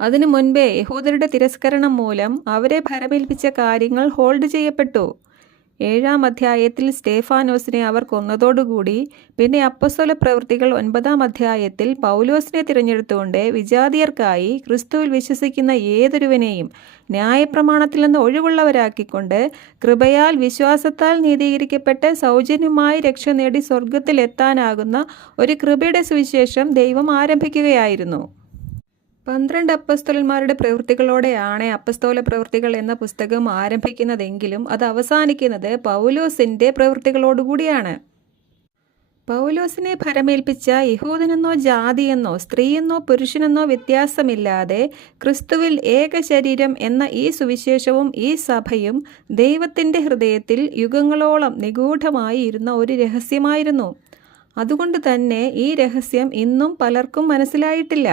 അതിനു മുൻപേ യഹൂദരുടെ തിരസ്കരണം മൂലം അവരെ ഭരമേൽപ്പിച്ച കാര്യങ്ങൾ ഹോൾഡ് ചെയ്യപ്പെട്ടു. 7-ാം അധ്യായത്തിൽ സ്റ്റേഫാനോസിനെ അവർ കൊന്നതോടുകൂടി പിന്നെ അപ്പൊസ്തല പ്രവൃത്തികൾ 9-ാം അധ്യായത്തിൽ പൗലോസിനെ തിരഞ്ഞെടുത്തുകൊണ്ട് വിജാതിയർക്കായി ക്രിസ്തുവിൽ വിശ്വസിക്കുന്ന ഏതൊരുവനെയും ന്യായപ്രമാണത്തിൽ നിന്ന് ഒഴിവുള്ളവരാക്കിക്കൊണ്ട് കൃപയാൽ വിശ്വാസത്താൽ നീതീകരിക്കപ്പെട്ട് സൗജന്യമായി രക്ഷ നേടി സ്വർഗത്തിൽ എത്താനാകുന്ന ഒരു കൃപയുടെ സുവിശേഷം ദൈവം ആരംഭിക്കുകയായിരുന്നു. 12 അപ്പസ്തലന്മാരുടെ പ്രവൃത്തികളോടെയാണ് അപ്പസ്തോല പ്രവൃത്തികൾ എന്ന പുസ്തകം ആരംഭിക്കുന്നതെങ്കിലും അത് അവസാനിക്കുന്നത് പൗലോസിൻ്റെ പ്രവൃത്തികളോടുകൂടിയാണ്. പൗലോസിനെ ഭരമേൽപ്പിച്ച യഹൂദനെന്നോ ജാതിയെന്നോ സ്ത്രീയെന്നോ പുരുഷനെന്നോ വ്യത്യാസമില്ലാതെ ക്രിസ്തുവിൽ ഏക ശരീരം എന്ന ഈ സുവിശേഷവും ഈ സഭയും ദൈവത്തിൻ്റെ ഹൃദയത്തിൽ യുഗങ്ങളോളം നിഗൂഢമായി ഇരുന്ന ഒരു രഹസ്യമായിരുന്നു. അതുകൊണ്ട് തന്നെ ഈ രഹസ്യം ഇന്നും പലർക്കും മനസ്സിലായിട്ടില്ല.